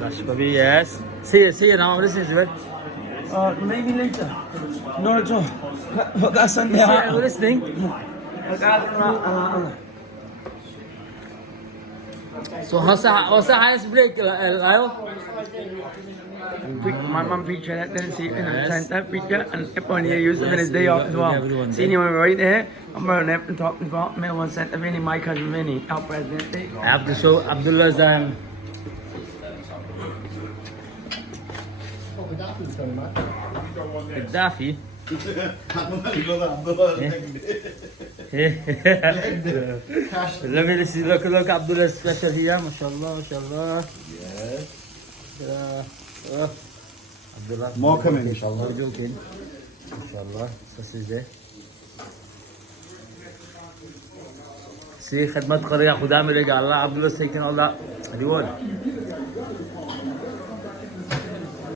Flash baby, yes. See you now. Listen to it. Maybe later. No, Joe. That's on See, I'm listening. So what's the highest break, Lyle? My mum featured that, didn't see it in the Yes. center picture, and everyone here used it in his day off as well. Everyone Seen you right there. I'm wearing up and top and bottom. Middle one center, Vinny, my cousin Vinny, our president. I have to show Abdullah's Gaddafi. Let me see. Look, Abdullah's special here. MashaAllah, MashaAllah. Yes. Abdullah. More coming, inshallah. We're joking. MashaAllah. This is it. See, خدمت قرية خدام رجع الله Abdullah's taking all that reward.